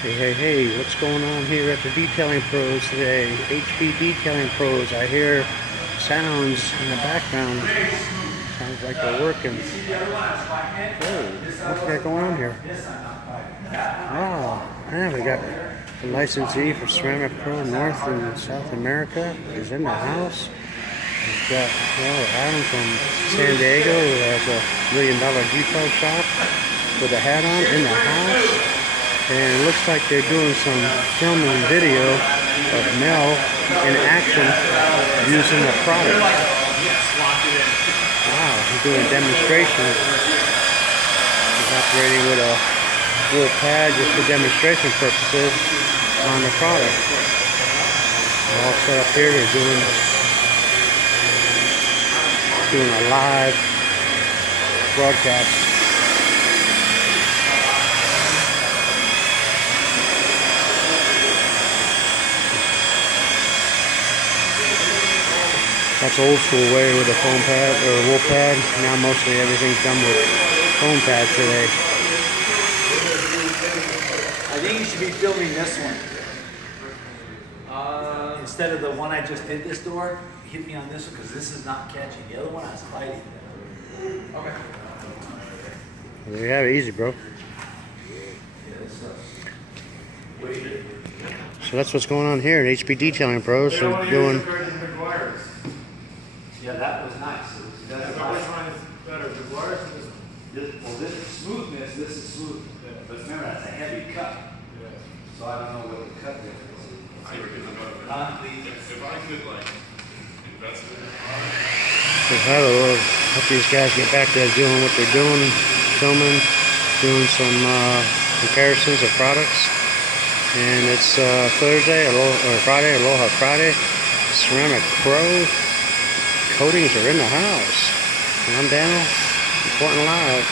Hey, what's going on here at the Detailing Pros today? HB Detailing Pros. I hear sounds in the background. Sounds like they're working. Whoa, what's that going on here? Oh, man, we got the licensee for Ceramic Pro North and South America is in the house. We've got Adam from San Diego who has a $1 million detail shop with a hat on in the house. And it looks like they're doing some filming video of Mel in action using the product. Wow, he's doing a demonstration. He's operating with a wool pad just for demonstration purposes on the product. All set up here, they're doing a live broadcast. That's old school way with a foam pad or a wool pad. Now mostly everything's done with foam pads today. I think you should be filming this one. Instead of the one I just did this door, hit me on this one because this is not catching. The other one I was fighting. Okay. There you have it, easy, bro. So that's what's going on here in HB Detailing Pros. So doing. Yeah, that was nice. That's nice. Better, the wires or this one? Well, this is smoothness, this is smooth. Yeah. But remember, that's a heavy cut. Yeah. So I don't know what the cut difference is. If I could, like, invest in it. So help these guys get back to doing what they're doing, filming, doing some comparisons of products. And it's Thursday or Friday, Aloha Friday. Ceramic Pro. Coatings are in the house. And I'm Daniel, reporting live.